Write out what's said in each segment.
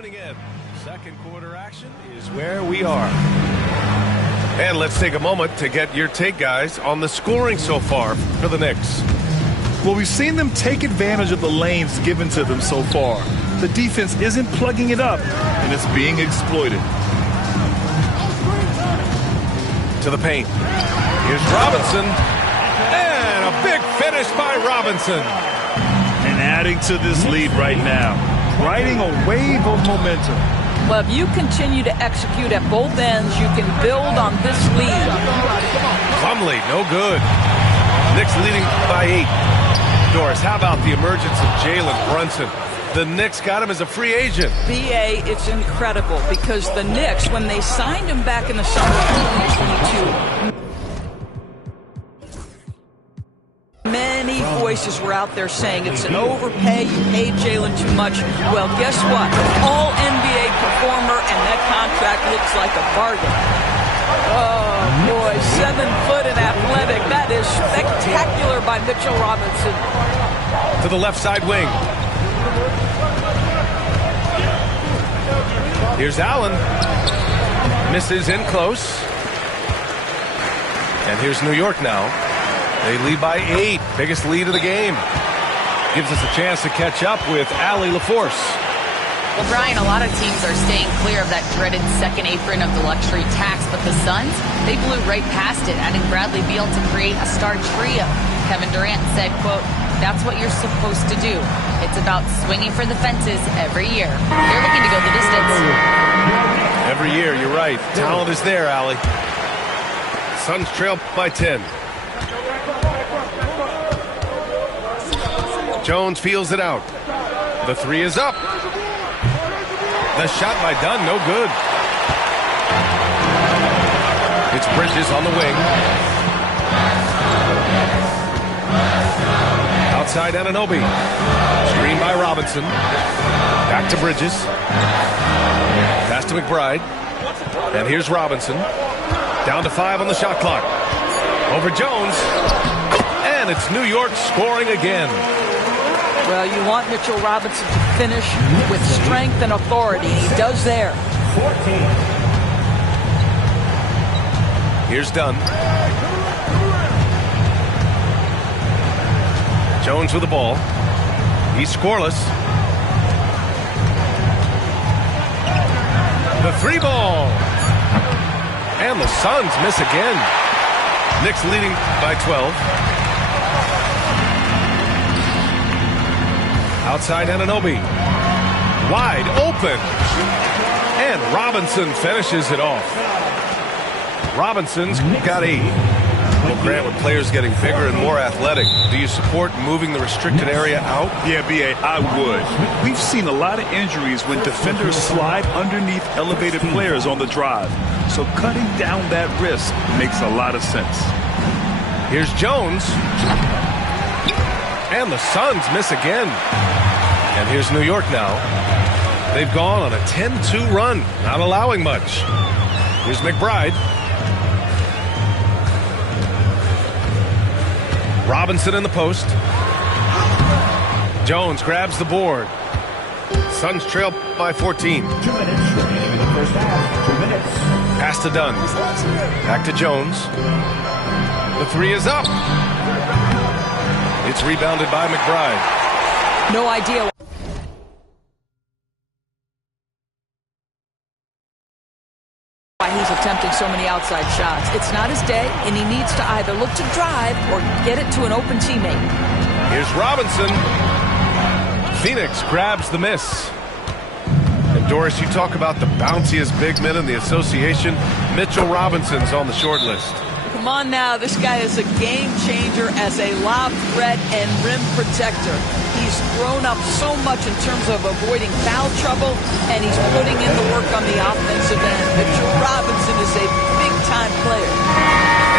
tuning in. Second quarter action is where we are. And let's take a moment to get your take, guys, on the scoring so far for the Knicks. Well, we've seen them take advantage of the lanes given to them so far. The defense isn't plugging it up, and it's being exploited. To the paint. Here's Robinson. And a big finish by Robinson. And adding to this lead right now, riding a wave of momentum. Well, if you continue to execute at both ends, you can build on this lead. Plumlee, no good. Knicks leading by 8. Doris, how about the emergence of Jalen Brunson? The Knicks got him as a free agent. B.A., it's incredible because the Knicks, when they signed him back in the summer of 2022, many voices were out there saying it's an overpay, you paid Jalen too much. Well, guess what? All NBA performer, and that contract looks like a bargain. Oh, boy, 7 foot and athletic. That is spectacular by Mitchell Robinson. To the left side wing. Here's Allen. Misses in close. And here's New York now. They lead by 8. Biggest lead of the game. Gives us a chance to catch up with Allie LaForce. Well, Brian, a lot of teams are staying clear of that dreaded second apron of the luxury tax, but the Suns, they blew right past it, adding Bradley Beal to create a star trio. Kevin Durant said, quote, "That's what you're supposed to do. It's about swinging for the fences every year." They're looking to go the distance. Every year, you're right. Talent is there, Allie. Suns trail by 10. Jones feels it out. The 3 is up. The shot by Dunn, no good. It's Bridges on the wing. Outside Anunoby. Screen by Robinson. Back to Bridges. Pass to McBride. And here's Robinson. Down to 5 on the shot clock. Over Jones. And it's New York scoring again. Well, you want Mitchell Robinson to finish with strength and authority. He does there. Here's Dunn. Jones with the ball. He's scoreless. The 3 ball. And the Suns miss again. Knicks leading by 12. Outside Anunoby. Wide open. And Robinson finishes it off. Robinson's got 8. Well, Grant, with players getting bigger and more athletic, do you support moving the restricted area out? Yeah, B.A., I would. We've seen a lot of injuries when defenders slide underneath elevated players on the drive. So cutting down that risk makes a lot of sense. Here's Jones. And the Suns miss again. And here's New York now. They've gone on a 10-2 run, not allowing much. Here's McBride. Robinson in the post. Jones grabs the board. Suns trail by 14. 2 minutes remaining in the first half. 2 minutes. Pass to Dunn. Back to Jones. The 3 is up. It's rebounded by McBride. No idea why he's attempting so many outside shots. It's not his day, and he needs to either look to drive or get it to an open teammate. Here's Robinson. Phoenix grabs the miss. And Doris, you talk about the bounciest big men in the association. Mitchell Robinson's on the short list. Come on now, this guy is a game changer as a lob threat and rim protector. He's grown up so much in terms of avoiding foul trouble, and he's putting in the work on the offensive end. Mitchell Robinson is a big-time player.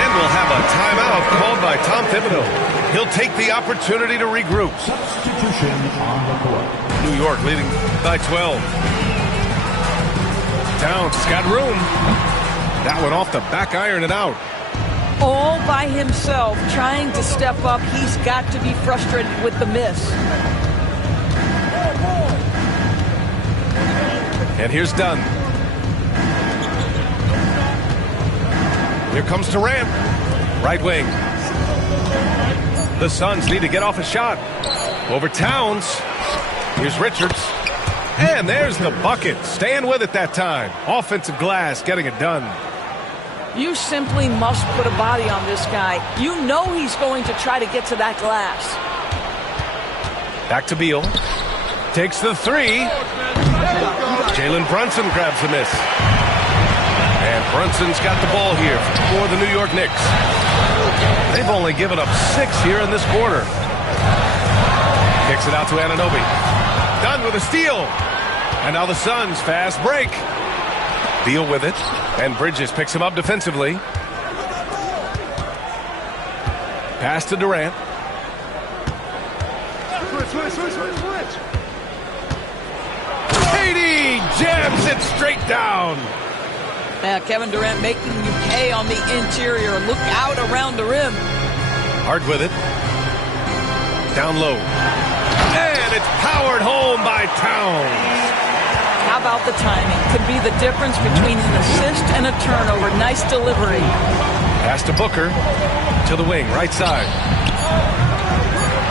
And we'll have a timeout called by Tom Thibodeau. He'll take the opportunity to regroup. Substitution on the court. New York leading by 12. Towns got room. That one off the back iron and out. All by himself, trying to step up. He's got to be frustrated with the miss. And here's Dunn. Here comes Durant. Right wing. The Suns need to get off a shot. Over Towns. Here's Richards. And there's the bucket. Staying with it that time. Offensive glass, getting it done. You simply must put a body on this guy. You know he's going to try to get to that glass. Back to Beal. Takes the three. Jalen Brunson grabs the miss. And Brunson's got the ball here for the New York Knicks. They've only given up 6 here in this quarter. Kicks it out to Anunoby. Done with a steal. And now the Suns fast break. Beal with it. And Bridges picks him up defensively. Pass to Durant. KD jams it straight down. Kevin Durant making you pay on the interior. Look out around the rim. Hard with it. Down low. And it's powered home by Towns. How about the timing? Could be the difference between an assist and a turnover. Nice delivery. Pass to Booker. To the wing, right side.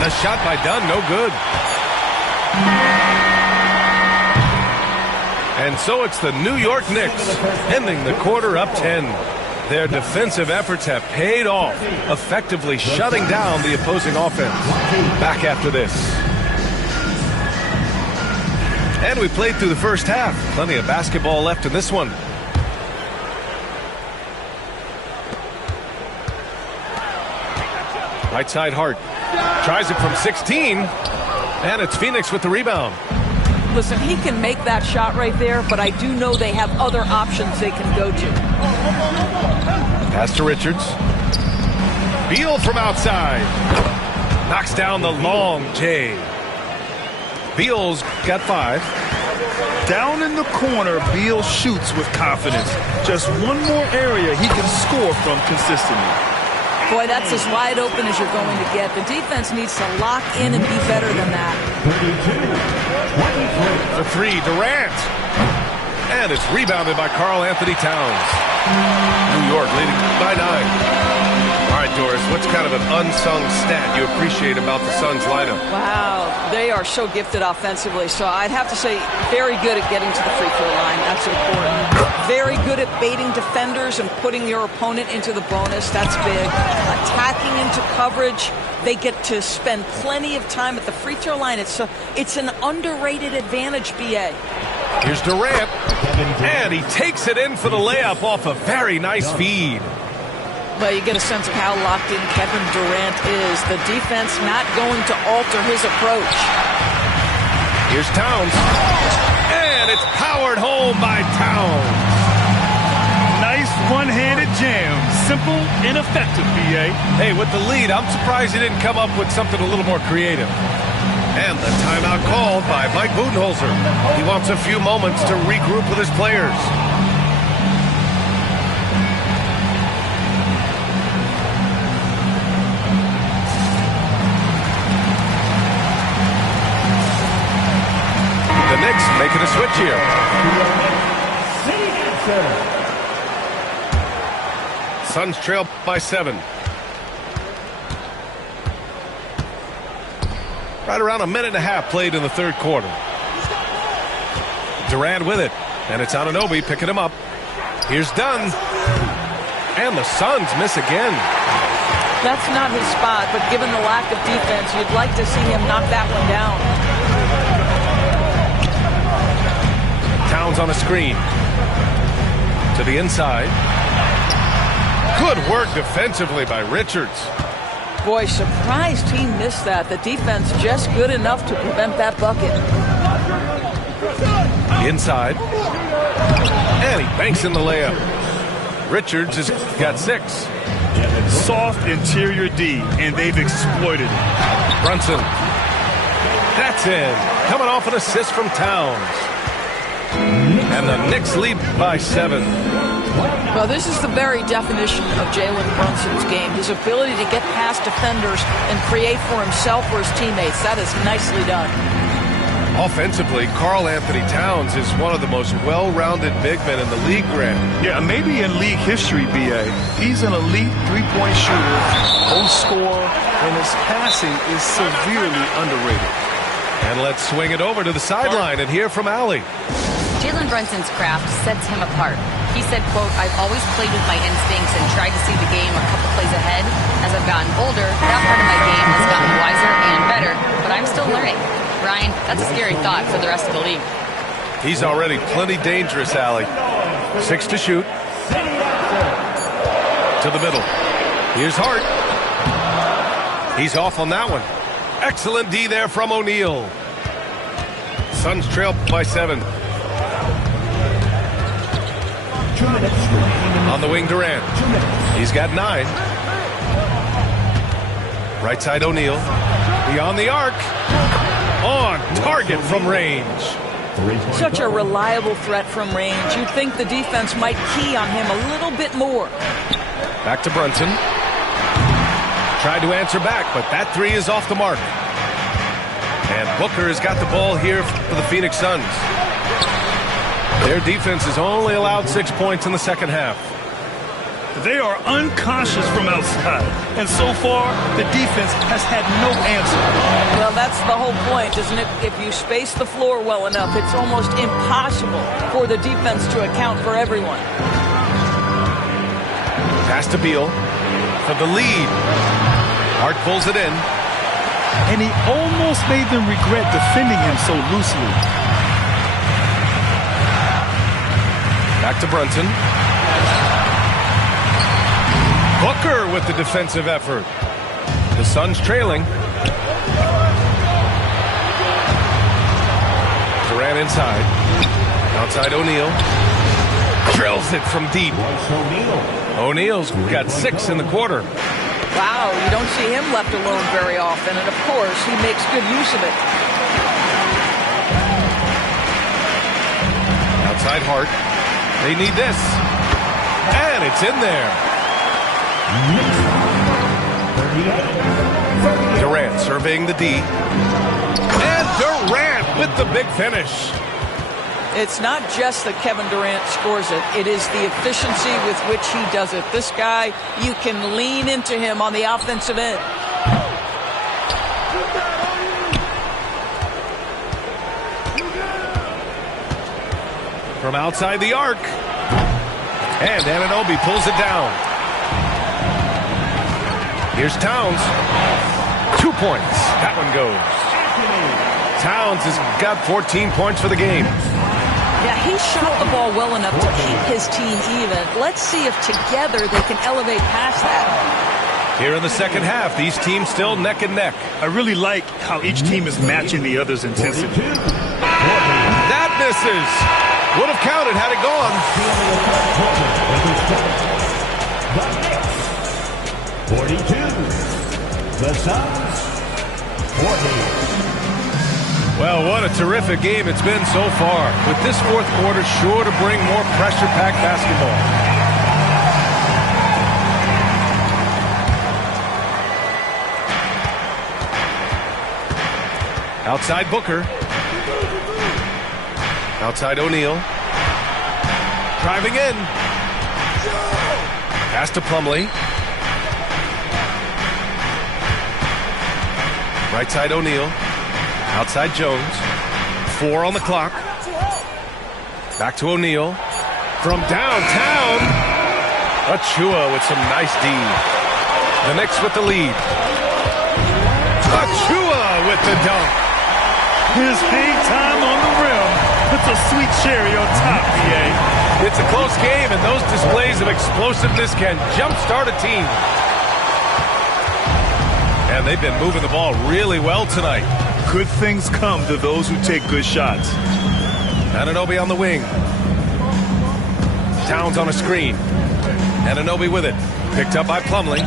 The shot by Dunn, no good. And so it's the New York Knicks ending the quarter up 10. Their defensive efforts have paid off, effectively shutting down the opposing offense. Back after this. And we played through the first half. Plenty of basketball left in this one. Right side Hart. Tries it from 16. And it's Phoenix with the rebound. Listen, he can make that shot right there, but I do know they have other options they can go to. Pass to Richards. Beal from outside. Knocks down the long J. Beal's got 5. Down in the corner, Beal shoots with confidence. Just one more area he can score from consistently. Boy, that's as wide open as you're going to get. The defense needs to lock in and be better than that. The three, Durant. And it's rebounded by Karl Anthony Towns. New York leading by 9. All right, Doris, what's kind of an unsung stat you appreciate about the Suns lineup? Wow, they are so gifted offensively. So I'd have to say very good at getting to the free throw line. That's important. Very good at baiting defenders and putting your opponent into the bonus. That's big. Attacking into coverage. They get to spend plenty of time at the free throw line. It's an underrated advantage, BA. Here's Durant. And he takes it in for the layup off a very nice feed. Well, you get a sense of how locked in Kevin Durant is. The defense not going to alter his approach. Here's Towns. And it's powered home by Towns. Nice one-handed jam. Simple and effective, B.A. Hey, with the lead, I'm surprised he didn't come up with something a little more creative. And the timeout called by Mike Budenholzer. He wants a few moments to regroup with his players. The Knicks making a switch here. Suns trail by 7. Right around a minute and a half played in the third quarter. Durant with it. And it's Anunoby picking him up. Here's Dunn. And the Suns miss again. That's not his spot, but given the lack of defense, you'd like to see him knock that one down. Towns on a screen. To the inside. Good work defensively by Richards. Boy, surprised he missed that. The defense just good enough to prevent that bucket. Inside. And he banks in the layup. Richards has got 6. Soft interior D, and they've exploited it. Brunson. That's in. Coming off an assist from Towns. And the Knicks lead by 7. Well, this is the very definition of Jalen Brunson's game. His ability to get past defenders and create for himself or his teammates. That is nicely done. Offensively, Karl Anthony Towns is one of the most well-rounded big men in the league, Grant. Yeah, maybe in league history, B.A. He's an elite three-point shooter, post scorer, and his passing is severely underrated. And let's swing it over to the sideline and hear from Allie. Jalen Brunson's craft sets him apart. He said, quote, "I've always played with my instincts and tried to see the game a couple plays ahead. As I've gotten older, that part of my game has gotten wiser and better, but I'm still learning." Ryan, that's a scary thought for the rest of the league. He's already plenty dangerous, Allie. 6 to shoot. To the middle. Here's Hart. He's off on that one. Excellent D there from O'Neal. Suns trail by 7. 2 minutes remaining. On the wing, Durant. He's got 9. Right side, O'Neal. Beyond the arc. On target from range. Such a reliable threat from range. You'd think the defense might key on him a little bit more. Back to Brunson. Tried to answer back, but that 3 is off the mark. And Booker has got the ball here for the Phoenix Suns. Their defense has only allowed 6 points in the second half. They are unconscious from outside, and so far, the defense has had no answer. Well, that's the whole point, isn't it? If you space the floor well enough, it's almost impossible for the defense to account for everyone. Pass to Beal for the lead. Hart pulls it in. And he almost made them regret defending him so loosely. Back to Brunson. Booker with the defensive effort. The Suns trailing. Durant inside. Outside O'Neal. Drills it from deep. O'Neal's got 6 in the quarter. Wow, you don't see him left alone very often, and of course, he makes good use of it. Outside Hart. They need this. And it's in there. Durant surveying the D. And Durant with the big finish. It's not just that Kevin Durant scores it. It is the efficiency with which he does it. This guy, you can lean into him on the offensive end. From outside the arc. And Anunoby pulls it down. Here's Towns. 2 points. That one goes. Towns has got 14 points for the game. Yeah, he shot the ball well enough to keep his team even. Let's see if together they can elevate past that. Here in the second half, these teams still neck and neck. I really like how each team is matching the other's intensity. That misses. Would have counted had it gone. 42. The Suns, 40. Well, what a terrific game it's been so far. With this fourth quarter sure to bring more pressure-packed basketball. Outside Booker. Outside O'Neal. Driving in. Pass to Plumlee. Right side O'Neal. Outside Jones. 4 on the clock. Back to O'Neal. From downtown. Achua with some nice D. The Knicks with the lead. Achua with the dunk. His hang time on the rim puts a sweet cherry on top, B.A. It's a close game, and those displays of explosiveness can jumpstart a team. And they've been moving the ball really well tonight. Good things come to those who take good shots. Anunoby on the wing. Towns on a screen. Anunoby with it. Picked up by Plumlee.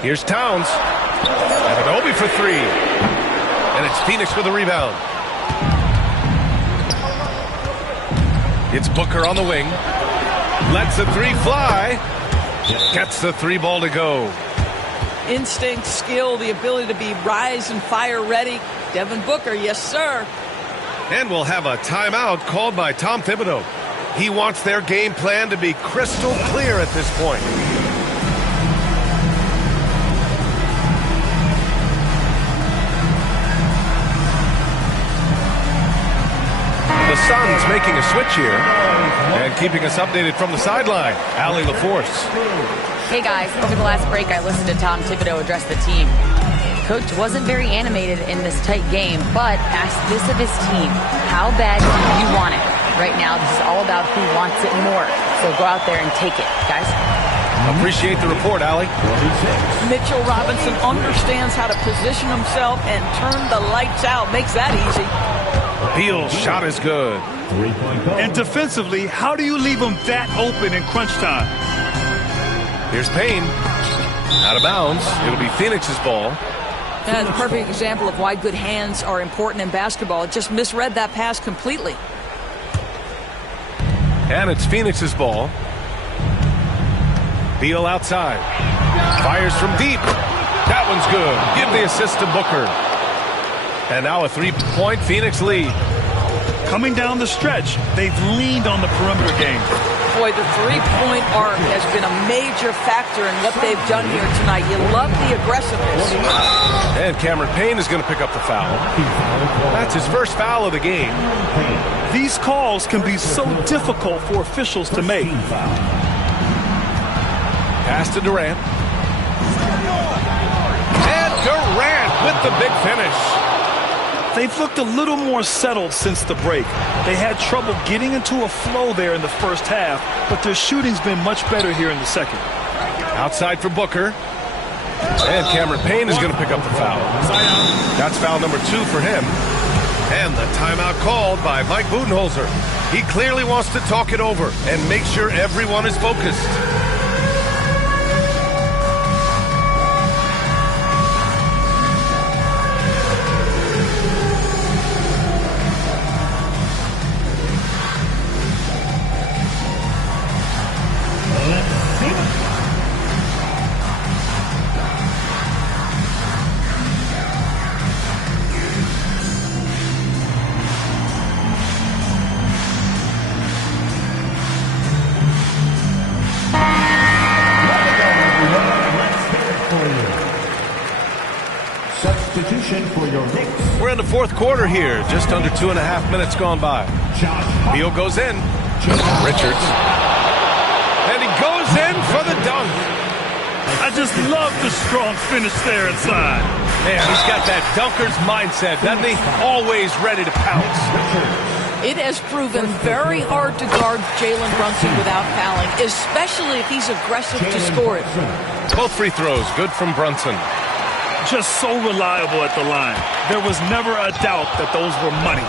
Here's Towns. Anunoby for 3. And it's Phoenix with a rebound. It's Booker on the wing. Lets the 3 fly. Gets the 3 ball to go. Instinct, skill, the ability to be rise and fire ready. Devin Booker, yes, sir. And we'll have a timeout called by Tom Thibodeau. He wants their game plan to be crystal clear at this point. The Suns making a switch here and keeping us updated from the sideline. Allie LaForce. Hey guys, over the last break I listened to Tom Thibodeau address the team. Coach wasn't very animated in this tight game, but asked this of his team: how bad do you want it? Right now, this is all about who wants it more. So go out there and take it, guys. Appreciate the report, Allie. Mitchell Robinson understands how to position himself and turn the lights out. Makes that easy. Beal's shot is good. And defensively, how do you leave them that open in crunch time? Here's Payne. Out of bounds. It'll be Phoenix's ball. That's a perfect example of why good hands are important in basketball. It just misread that pass completely. And it's Phoenix's ball. Beal outside. Fires from deep. That one's good. Give the assist to Booker. And now a three-point Phoenix lead. Coming down the stretch, they've leaned on the perimeter game. Boy, the three-point arc has been a major factor in what they've done here tonight. You love the aggressiveness. And Cameron Payne is going to pick up the foul. That's his first foul of the game. These calls can be so difficult for officials to make. Pass to Durant. And Durant with the big finish. They've looked a little more settled since the break. They had trouble getting into a flow there in the first half, but their shooting's been much better here in the second. Outside for Booker. And Cameron Payne is going to pick up the foul. That's foul number 2 for him. And the timeout called by Mike Budenholzer. He clearly wants to talk it over and make sure everyone is focused. For your Knicks. We're in the fourth quarter here. Just under 2.5 minutes gone by. Beal goes in. Richards. And he goes in for the dunk. I just love the strong finish there inside. Man, he's got that dunker's mindset, doesn't he? Always ready to pounce. It has proven very hard to guard Jalen Brunson without fouling, especially if he's aggressive to score it. Both free throws, good from Brunson. Just so reliable at the line. There was never a doubt that those were money.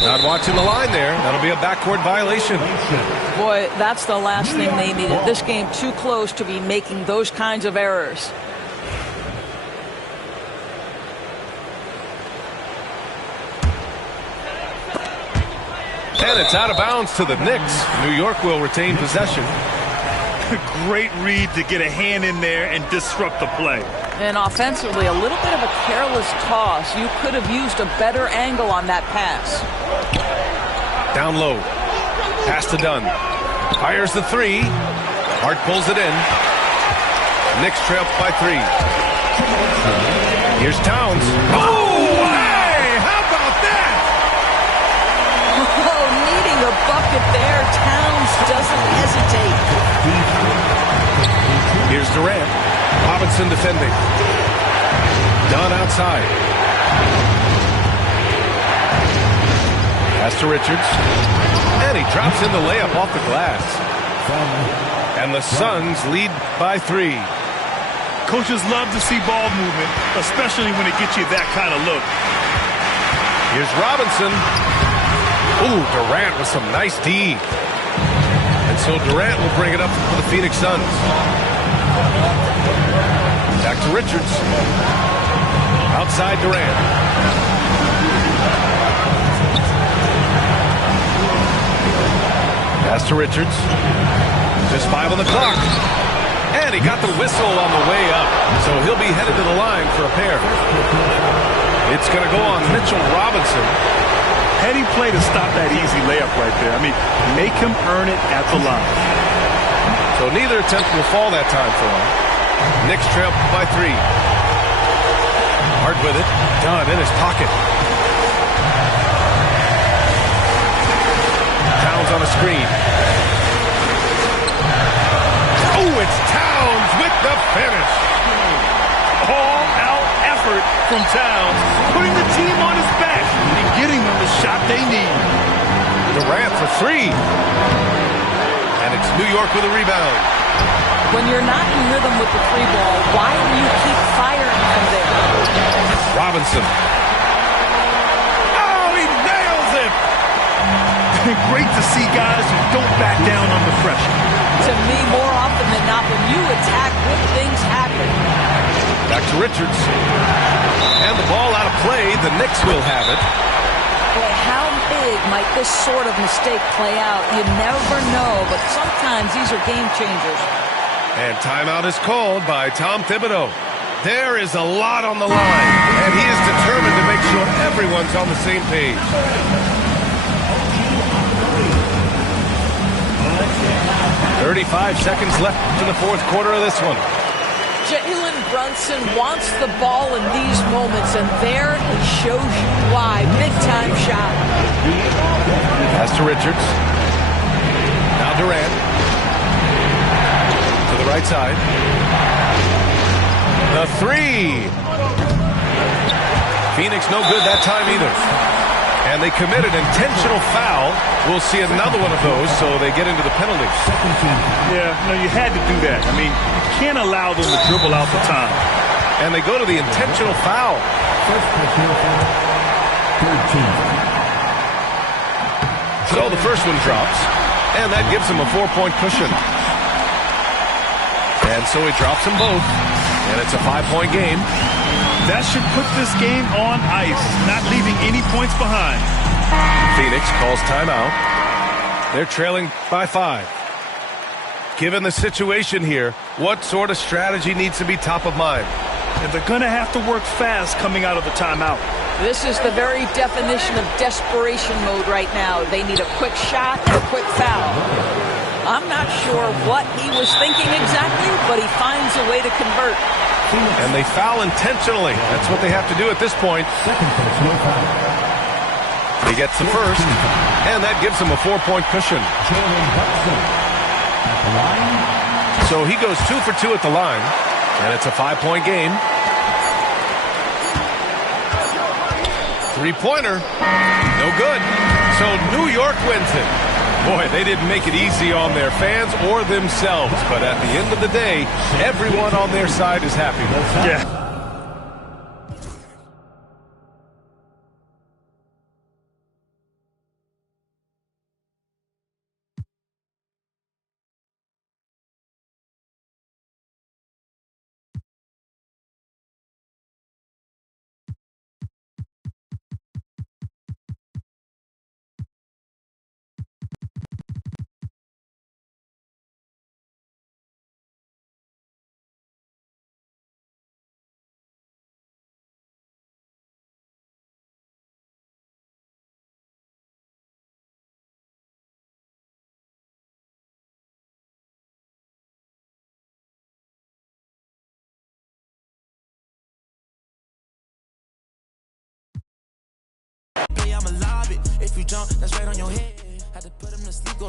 Not watching the line there. That'll be a backcourt violation. Boy, that's the last thing they needed. This game too close to be making those kinds of errors. And it's out of bounds to the Knicks. New York will retain possession. Great read to get a hand in there and disrupt the play. And offensively, a little bit of a careless toss. You could have used a better angle on that pass. Down low. Pass to Dunn. Fires the three. Hart pulls it in. Knicks trail by 3. Here's Towns. Oh, hey! How about that? Oh, needing a bucket there. Towns doesn't hesitate. Here's Durant. Robinson defending. Dunn outside. Pass to Richards. And he drops in the layup off the glass. And the Suns lead by 3. Coaches love to see ball movement, especially when it gets you that kind of look. Here's Robinson. Ooh, Durant with some nice D. And so Durant will bring it up for the Phoenix Suns. Back to Richards. Outside Durant. Pass to Richards. Just 5 on the clock. And he got the whistle on the way up. So he'll be headed to the line for a pair. It's going to go on Mitchell Robinson. Heady play to stop that easy layup right there. I mean, make him earn it at the line. So neither attempt will fall that time for him. Knicks trail by 3. Hard with it. Dunn in his pocket. Towns on a screen. Oh, it's Towns with the finish. All-out effort from Towns, putting the team on his back and getting them the shot they need. Durant for 3. And it's New York with a rebound. When you're not in rhythm with the 3 ball, why do you keep firing from there? Robinson. Oh, he nails it! Great to see guys who don't back down under pressure. To me, more often than not, when you attack, good things happen. Back to Richards. And the ball out of play. The Knicks will have it. Boy, how big might this sort of mistake play out? You never know, but sometimes these are game changers. And timeout is called by Tom Thibodeau. There is a lot on the line, and he is determined to make sure everyone's on the same page. 35 seconds left in the fourth quarter of this one. Jalen Brunson wants the ball in these moments, and there he shows you why. Big-time shot. Pass to Richards. Now Durant. To the right side. The 3. Phoenix no good that time either. And they committed intentional foul. We'll see another one of those, so they get into the penalties. Yeah, no, you had to do that. I mean, you can't allow them to dribble out the time. And they go to the intentional foul. So the first one drops, and that gives him a 4-point cushion. And so he drops them both, and it's a 5-point game. That should put this game on ice, not leaving any points behind. Phoenix calls timeout. They're trailing by 5. Given the situation here, what sort of strategy needs to be top of mind? And they're going to have to work fast coming out of the timeout. This is the very definition of desperation mode right now. They need a quick shot and a quick foul. I'm not sure what he was thinking exactly, but he finds a way to convert. And they foul intentionally. That's what they have to do at this point. He gets the first, and that gives him a 4-point cushion. So he goes 2 for 2 at the line, and it's a 5-point game. 3-pointer, no good. So New York wins it. Boy, they didn't make it easy on their fans or themselves, but at the end of the day, everyone on their side is happy. Yeah. I'ma lob it. If you jump, that's right on your head.